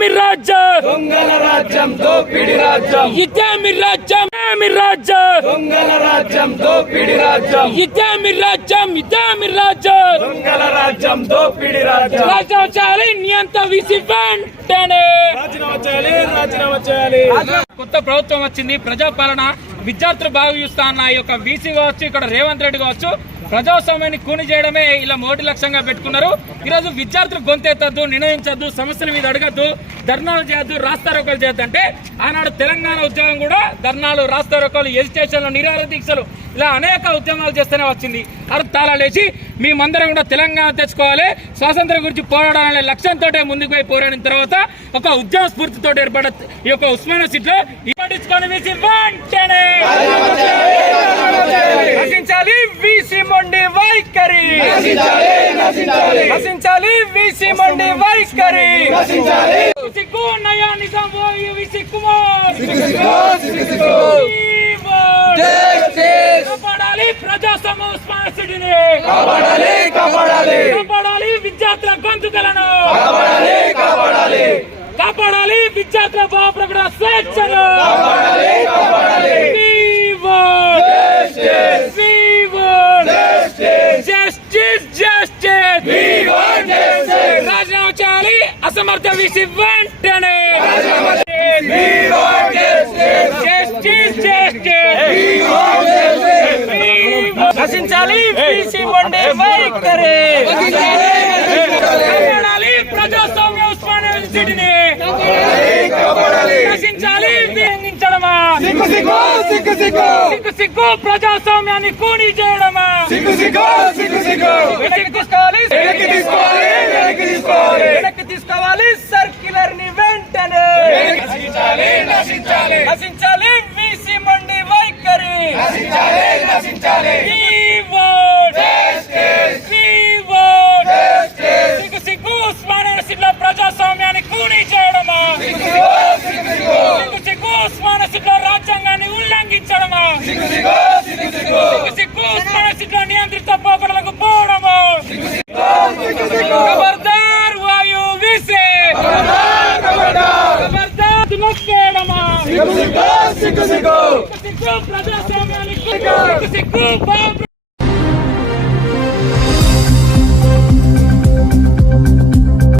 ఇదేమి రాజ్యం దొంగల రాజ్యం దోపిడి రాజ్యం ఇదేమి రాజ్యం ఇదేమి రాజ్యం దొంగల రాజ్యం దోపిడి రాజ్యం ఇదేమి రాజ్యం ఇదేమి రాజ్యం దొంగల రాజ్యం దోపిడి రాజ్యం రాజ్యం చేయాలి నియంత విసి వెంటనే రాజీనామా చేయాలి రాజీనామా చేయాలి కొత్త ప్రభుత్వం వచ్చింది ప్రజాపాలన విద్యార్థులు బాగా చూస్తా అన్న ఈ యొక్క వీసీ కావచ్చు ఇక్కడ రేవంత్ రెడ్డి కావచ్చు ప్రజాస్వామ్యాన్ని కూని చేయడమే ఇలా మొదటి లక్ష్యంగా పెట్టుకున్నారు. ఈరోజు విద్యార్థులు గొంతెత్తద్దు, నిర్ణయించద్దు, సమస్యల మీద అడగద్దు, ధర్నాలు చేయొద్దు, రాస్తారోకోలు చేయొద్దు అంటే ఆనాడు తెలంగాణ ఉద్యమం కూడా ధర్నాలు, రాస్తారోకోలు, ఎజిటేషన్లు, నిరాహార దీక్షలు ఇలా అనేక ఉద్యమాలు చేస్తూనే వచ్చింది. అర్థాలు లేచి మేమందరం కూడా తెలంగాణ తెచ్చుకోవాలి, స్వాతంత్రం గురించి పోరాడాలనే లక్ష్యంతో ముందుకు పోయి పోరాడిన తర్వాత ఒక ఉద్యమ స్ఫూర్తితో ఏర్పడ ఈ యొక్క ఉస్మానియా సీట్లో పట్టించుకొని వీసీ వెంటనే నశించాలి వీసీ మొండి వైఖరి, నశించాలి వీసీ మొండి వైఖరి, సిగ్గు నయా నిజాం వీసీ కుమార్ కాపాడాలి ప్రజాస్వామ్య ఉస్మానియా సిటీని, కాపాడాలి విద్యార్థుల గొంతుకలను, కాపాడాలి విద్యార్థుల భావప్రకటన స్వేచ్ఛను, రాజీనామా చేయాలి అసమర్థ వీసీ వెంటనే, నశించాలి వీసీ మొండి వైఖరి, కాపాడాలి ప్రజాస్వామ్య ఉస్మానియా సిటీని, నశించాలి వేయించడమా, సిగ్గు ప్రజాస్వామ్యాన్ని కూని చేయడమా, వెనక్కి తీసుకోవాలి సర్క్యులర్ ని వెంటనే, నశించాలి వీసీ మొండి వైఖరి, సిగ్గు ఉస్మానియా సిటీలో ప్రజాస్వామ్యాన్ని కూని చేయడమా, సిగ్గు ఉస్మానియా సిటీలో రాజ్యాంగాన్ని ఉల్లంఘించడమా, సిగ్గు ఉస్మానియా సిటీలో నియంత్రిత పోకడలకు పోవడమా, ఖబర్దార్ వాయు వీసీ, ఖబర్దార్ నొక్కేయడమా, సిగ్గు ప్రజాస్వామ్యాన్ని సిగ్గు